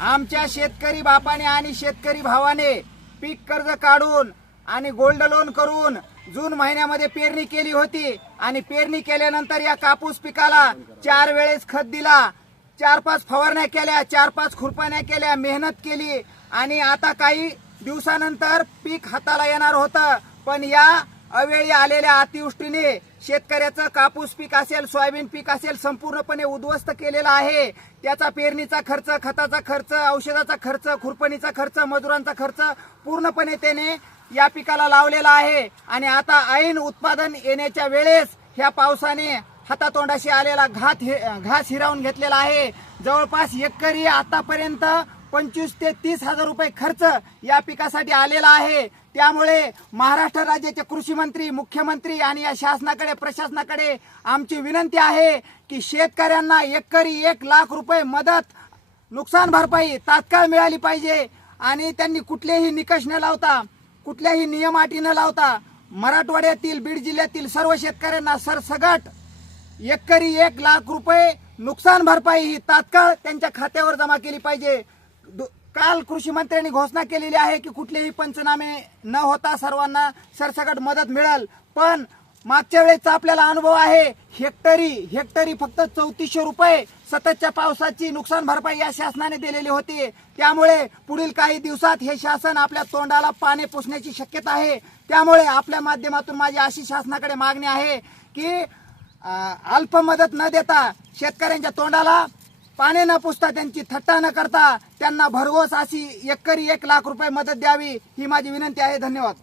आमच्या शेतकरी बापाने आणि शेतकरी भावाने पीक कर्ज काढून आणि गोल्ड लोन करून जून महिन्यामध्ये पेरणी केली होती. आणि पेरणी केल्यानंतर या कापूस पिकाला चार वेळेस खत दिला. चार पाच फवारण्या केल्या चार पाच खुरपाण्या केल्या मेहनत केली. आणि आता काही दिवसानंतर पीक हाताला येणार होतं. पण या अवेळी आलेल्या अतिवृष्टीने शेतकऱ्याचं कापूस पीक असेल सोयाबीन पीक असेल संपूर्णपणे उद्ध्वस्त केलेला आहे. त्याचा पेरणीचा खर्च खताचा खर्च औषधाचा खर्च खुरपणीचा खर्च मजुरांचा खर्च पूर्णपणे त्याने या पिकाला लावलेला आहे. आणि आता ऐन उत्पादन येण्याच्या वेळेस ह्या पावसाने हातातोंडाशी आलेला घात हि- घास हिरावून घेतलेला आहे. जवळपास एकरी आतापर्यंत पंचवीस ते तीस हजार रुपये खर्च या पिकासाठी आलेला आहे. त्यामुळे महाराष्ट्र राज्याचे कृषी मंत्री मुख्यमंत्री आणि या शासनाकडे प्रशासनाकडे आमची विनंती आहे की शेतकऱ्यांना एकरी एक लाख रुपये मदत नुकसान भरपाई तात्काळ मिळाली पाहिजे आणि त्यांनी कुठलेही निकष न लावता कुठल्याही नियम अटी न लावता मराठवाड्यातील बीड जिल्ह्यातील सर्व शेतकऱ्यांना सरसगट एकरी एक लाख रुपये नुकसान भरपाई ही तात्काळ त्यांच्या खात्यावर जमा केली पाहिजे. दु- काल कृषी मंत्र्यांनी घोषणा केलेली आहे की कुठलेही पंचनामे न होता सर्वांना सरसकट मदत मिळेल. पण मागच्या वेळेचा आपल्याला अनुभव आहे हेक्टरी हेक्टरी फक्त चौतीसशे रुपये सततच्या पावसाची नुकसान भरपाई या शासनाने दिलेली होती. त्यामुळे पुढील काही दिवसात हे शासन आपल्या तोंडाला पाणी पुसण्याची शक्यता आहे. त्यामुळे आपल्या माध्यमातून माझी अशी शासनाकडे मागणी आहे की अल्प मदत न देता शेतकऱ्यांच्या तोंडाला पाणी न पुसता त्यांची थट्टा न करता त्यांना भरघोस अशी एकरी एक लाख रुपये मदत द्यावी ही माझी विनंती आहे. धन्यवाद.